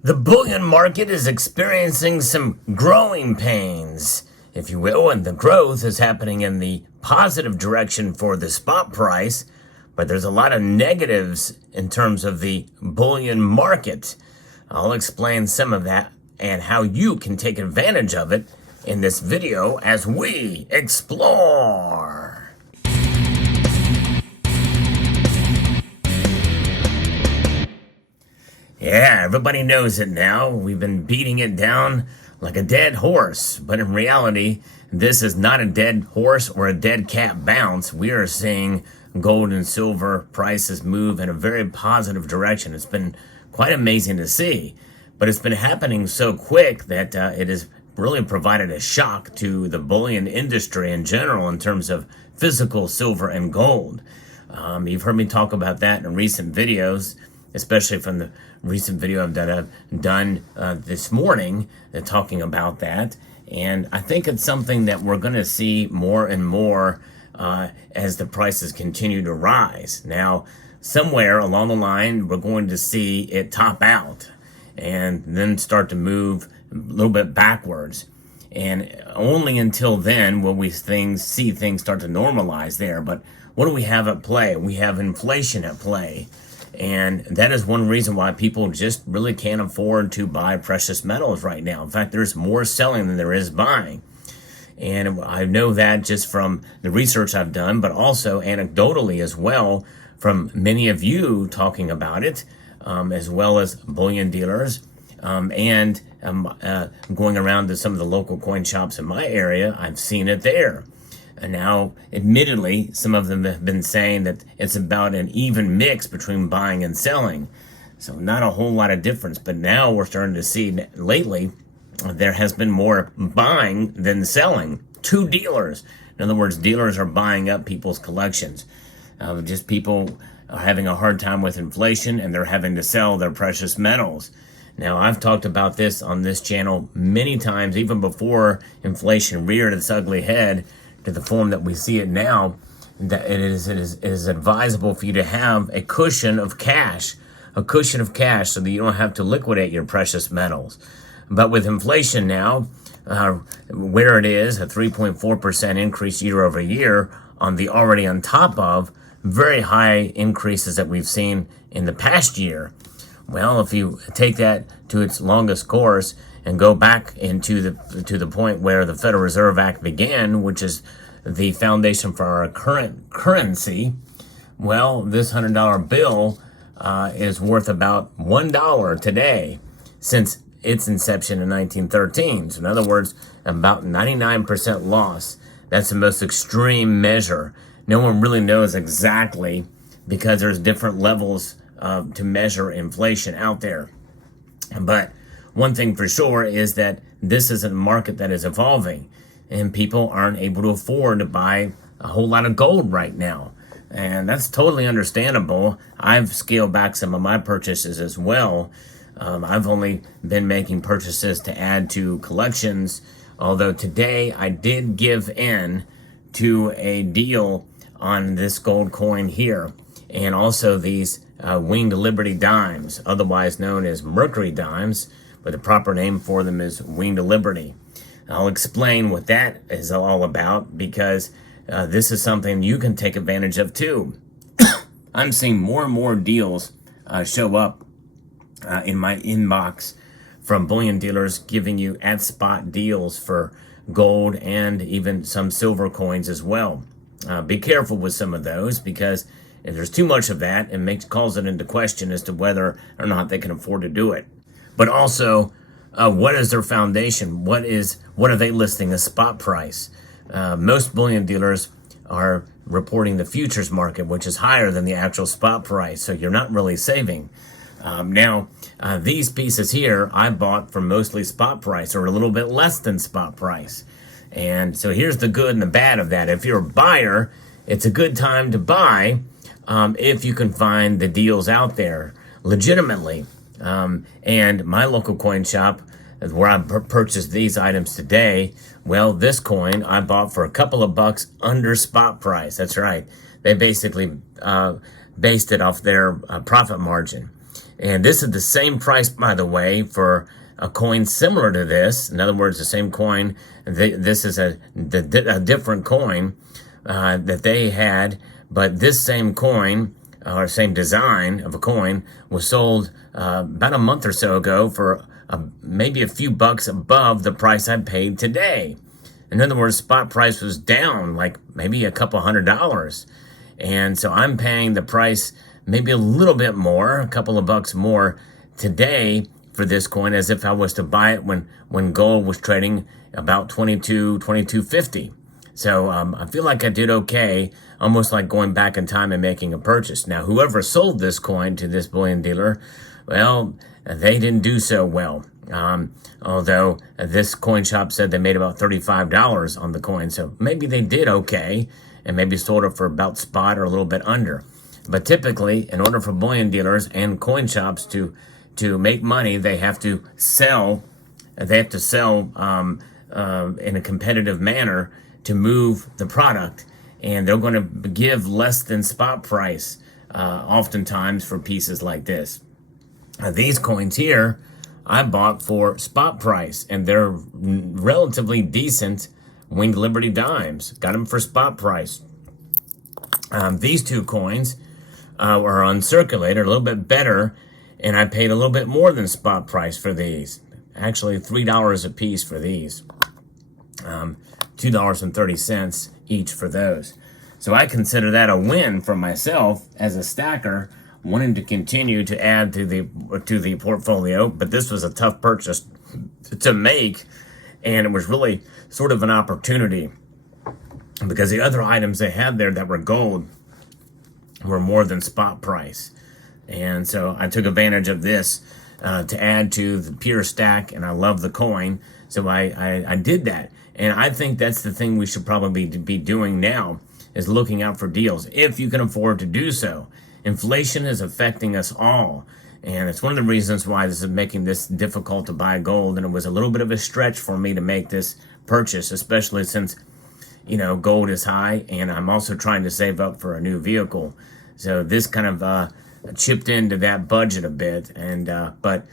The bullion market is experiencing some growing pains, if you will, and the growth is happening in the positive direction for the spot price, but there's a lot of negatives in terms of the bullion market. I'll explain some of that and how you can take advantage of it in this video as we explore. Yeah, everybody knows it now. We've been beating it down like a dead horse. But in reality, this is not a dead horse or a dead cat bounce. We are seeing gold and silver prices move in a very positive direction. It's been quite amazing to see. But it's been happening so quick that it has really provided a shock to the bullion industry in general in terms of physical silver and gold. You've heard me talk about that in recent videos, especially from the recent video I've done this morning talking about that. And I think it's something that we're going to see more and more as the prices continue to rise. Now, somewhere along the line, we're going to see it top out and then start to move a little bit backwards. And only until then will we see things start to normalize there. But what do we have at play? We have inflation at play. And that is one reason why people just really can't afford to buy precious metals right now. In fact, there's more selling than there is buying. And I know that just from the research I've done, but also anecdotally as well from many of you talking about it, as well as bullion dealers, and going around to some of the local coin shops in my area. I've seen it there. And now, admittedly, some of them have been saying that it's about an even mix between buying and selling. So not a whole lot of difference. But now we're starting to see lately there has been more buying than selling. Two dealers. In other words, dealers are buying up people's collections. Just people are having a hard time with inflation and they're having to sell their precious metals. Now, I've talked about this on this channel many times, even before inflation reared its ugly head to the form that we see it now, that it is advisable for you to have a cushion of cash so that you don't have to liquidate your precious metals. But with inflation now, where it is, a 3.4% increase year over year on the already on top of very high increases that we've seen in the past year. Well, if you take that to its longest course and go back into the point where the Federal Reserve Act began, which is the foundation for our current currency, well, this $100 bill is worth about $1 today since its inception in 1913. So in other words, about 99% loss. That's the most extreme measure. No one really knows exactly because there's different levels to measure inflation out there. But one thing for sure is that this is a market that is evolving and people aren't able to afford to buy a whole lot of gold right now. And that's totally understandable. I've scaled back some of my purchases as well. I've only been making purchases to add to collections, although today I did give in to a deal on this gold coin here and also these Winged Liberty dimes, otherwise known as Mercury dimes, but the proper name for them is Winged Liberty. I'll explain what that is all about because this is something you can take advantage of too. I'm seeing more and more deals show up in my inbox from bullion dealers giving you at spot deals for gold and even some silver coins as well. Be careful with some of those because if there's too much of that, it calls it into question as to whether or not they can afford to do it. But also, what is their foundation? What are they listing as spot price? Most bullion dealers are reporting the futures market, which is higher than the actual spot price, so you're not really saving. Now, these pieces here I bought for mostly spot price or a little bit less than spot price. And so here's the good and the bad of that. If you're a buyer, it's a good time to buy if you can find the deals out there legitimately. And my local coin shop, where I purchased these items today, well, this coin I bought for a couple of bucks under spot price. That's right. They basically based it off their profit margin. And this is the same price, by the way, for a coin similar to this. In other words, the same coin. This is a different coin that they had, but this same coin, or same design of a coin, was sold about a month or so ago for maybe a few bucks above the price I paid today. In other words, spot price was down like maybe a couple $100. And so I'm paying the price maybe a little bit more, a couple of bucks more today for this coin, as if I was to buy it when gold was trading about 22.50. So I feel like I did okay, almost like going back in time and making a purchase. Now, whoever sold this coin to this bullion dealer, well, they didn't do so well. Although this coin shop said they made about $35 on the coin. So maybe they did okay and maybe sold it for about spot or a little bit under. But typically, in order for bullion dealers and coin shops to make money, they have to sell. They have to sell in a competitive manner to move the product, and they're going to give less than spot price oftentimes for pieces like this. These coins here, I bought for spot price, and they're relatively decent Winged Liberty dimes. Got them for spot price. These two coins are uncirculated, a little bit better, and I paid a little bit more than spot price for these. Actually, $3 a piece for these. $2.30 each for those. So I consider that a win for myself as a stacker wanting to continue to add to the portfolio. But this was a tough purchase to make, and it was really sort of an opportunity because the other items they had there that were gold were more than spot price. And so I took advantage of this to add to the pure stack, and I love the coin. So I did that. And I think that's the thing we should probably be doing now, is looking out for deals, if you can afford to do so. Inflation is affecting us all. And it's one of the reasons why this is making this difficult to buy gold. And it was a little bit of a stretch for me to make this purchase, especially since, gold is high. And I'm also trying to save up for a new vehicle. So this kind of chipped into that budget a bit. But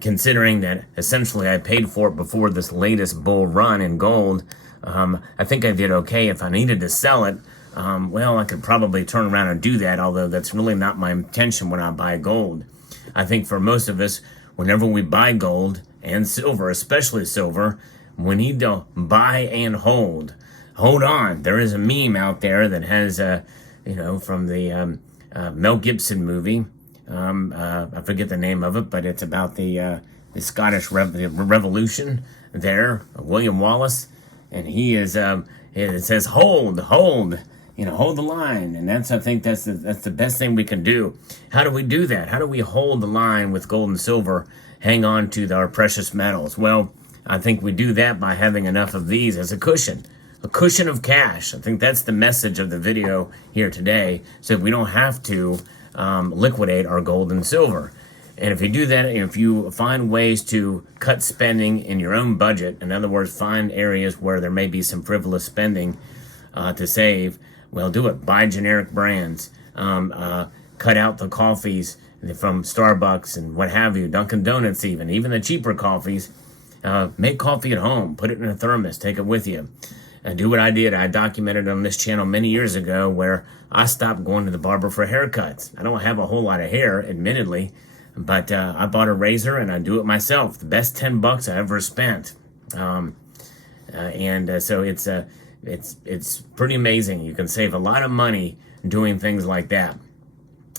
considering that essentially I paid for it before this latest bull run in gold, I think I did okay. If I needed to sell it, I could probably turn around and do that, although that's really not my intention when I buy gold. I think for most of us, whenever we buy gold and silver, especially silver, we need to buy and hold. Hold on. There is a meme out there that has, from the Mel Gibson movie. I forget the name of it, but it's about the Scottish Revolution there, William Wallace, and he is, it says, hold, hold the line. And I think that's the best thing we can do. How do we do that? How do we hold the line with gold and silver, hang on to our precious metals? Well, I think we do that by having enough of these as a cushion of cash. I think that's the message of the video here today, so we don't have to liquidate our gold and silver. And if you do that, if you find ways to cut spending in your own budget, in other words, find areas where there may be some frivolous spending to save, well, do it. Buy generic brands. Cut out the coffees from Starbucks and what have you, Dunkin' Donuts even the cheaper coffees. Make coffee at home. Put it in a thermos. Take it with you. And do what I did. I documented on this channel many years ago where I stopped going to the barber for haircuts. I don't have a whole lot of hair, admittedly, but I bought a razor and I do it myself. The best $10 I ever spent. So it's pretty amazing. You can save a lot of money doing things like that,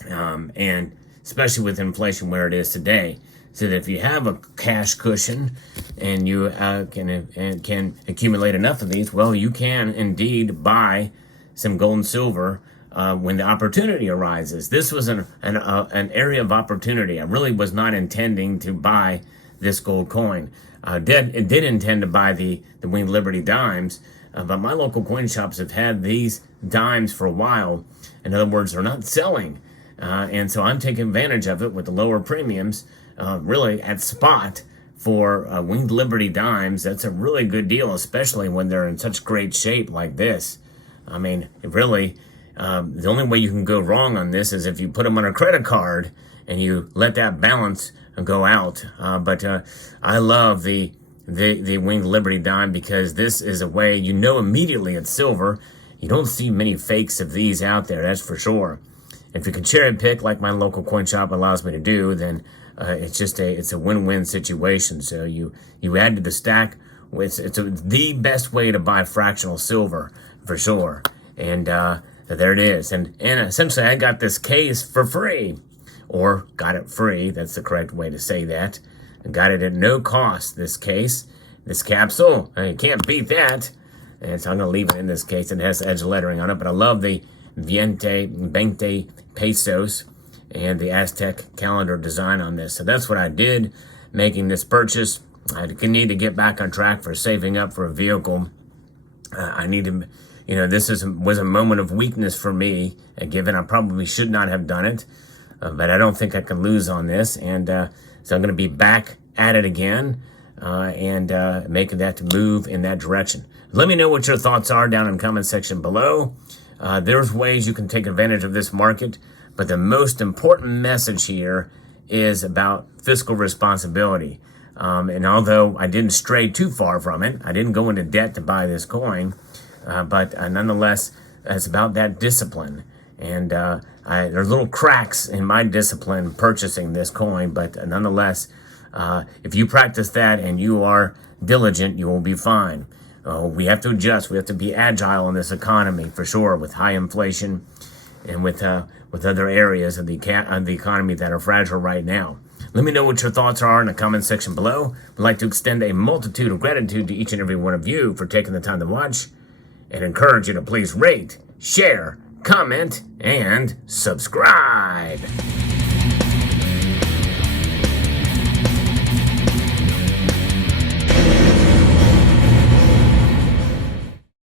and especially with inflation where it is today. So that if you have a cash cushion and you can accumulate enough of these, well, you can indeed buy some gold and silver when the opportunity arises. This was an area of opportunity. I really was not intending to buy this gold coin. I did intend to buy the Winged Liberty dimes, but my local coin shops have had these dimes for a while. In other words, they're not selling. And so I'm taking advantage of it with the lower premiums, really at spot for Winged Liberty dimes. That's a really good deal, especially when they're in such great shape like this. I mean, it really, the only way you can go wrong on this is if you put them on a credit card and you let that balance go out. But I love the Winged Liberty dime, because this is a way you know immediately it's silver. You don't see many fakes of these out there, that's for sure. If you can cherry pick like my local coin shop allows me to do, then it's a win-win situation. So you add to the stack. It's the best way to buy fractional silver for sure. And there it is. And essentially I got this case for free, or got it free. That's the correct way to say that. I got it at no cost, this case, this capsule. You can't beat that. And so I'm going to leave it in this case. It has edge lettering on it, but I love the 20 pesos and the Aztec calendar design on this. So that's what I did making this purchase. I need to get back on track for saving up for a vehicle. I need to, this was a moment of weakness for me, given I probably should not have done it. But I don't think I can lose on this. And so I'm going to be back at it again and making that move in that direction. Let me know what your thoughts are down in the comment section below. There's ways you can take advantage of this market, but the most important message here is about fiscal responsibility. And although I didn't stray too far from it, I didn't go into debt to buy this coin, but nonetheless, it's about that discipline. And there's little cracks in my discipline purchasing this coin, but nonetheless, if you practice that and you are diligent, you will be fine. We have to adjust. We have to be agile in this economy for sure, with high inflation and with other areas of the economy that are fragile right now. Let me know what your thoughts are in the comment section below. I'd like to extend a multitude of gratitude to each and every one of you for taking the time to watch, and encourage you to please rate, share, comment, and subscribe.